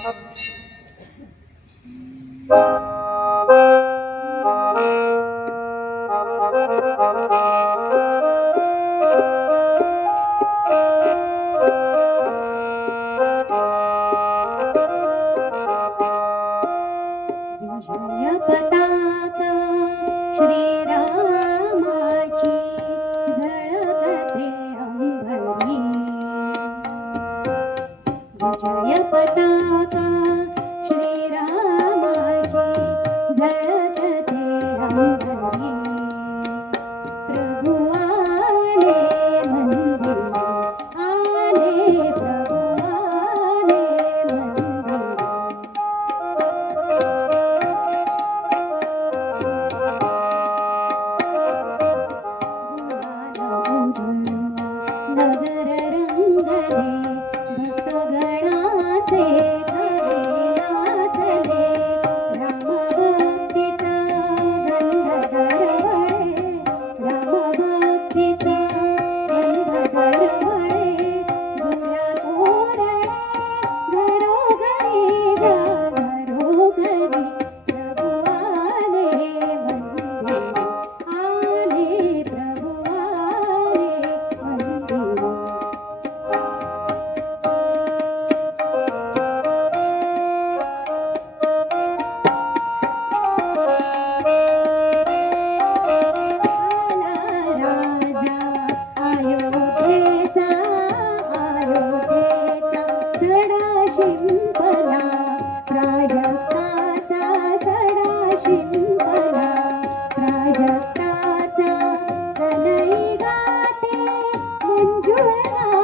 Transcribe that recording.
विजय पताका श्रीरामाची झळकते अंबरी. विजय पताका श्रीरामाची झळकते अंबरी. प्रभु आले मंदिरी, आले प्रभु आले मंदिरी. नगर रंगले भक्तगणाचे खरे नाचले. रामभक्तीचा गंध दरवळे, रामभक्तीचा गंध दरवळे. गुढ्या तोरणे घरोघरी गा घरोघरी. प्रभु आले मंदिरी, आले प्रभु आले मंदिरी. आला राजा अयोध्येचा, अयोध्येचा सडा शिंपला. प्राजक्ताचा सडा शिंपला. प्राजक्ताचा सनई गाते मंजुळा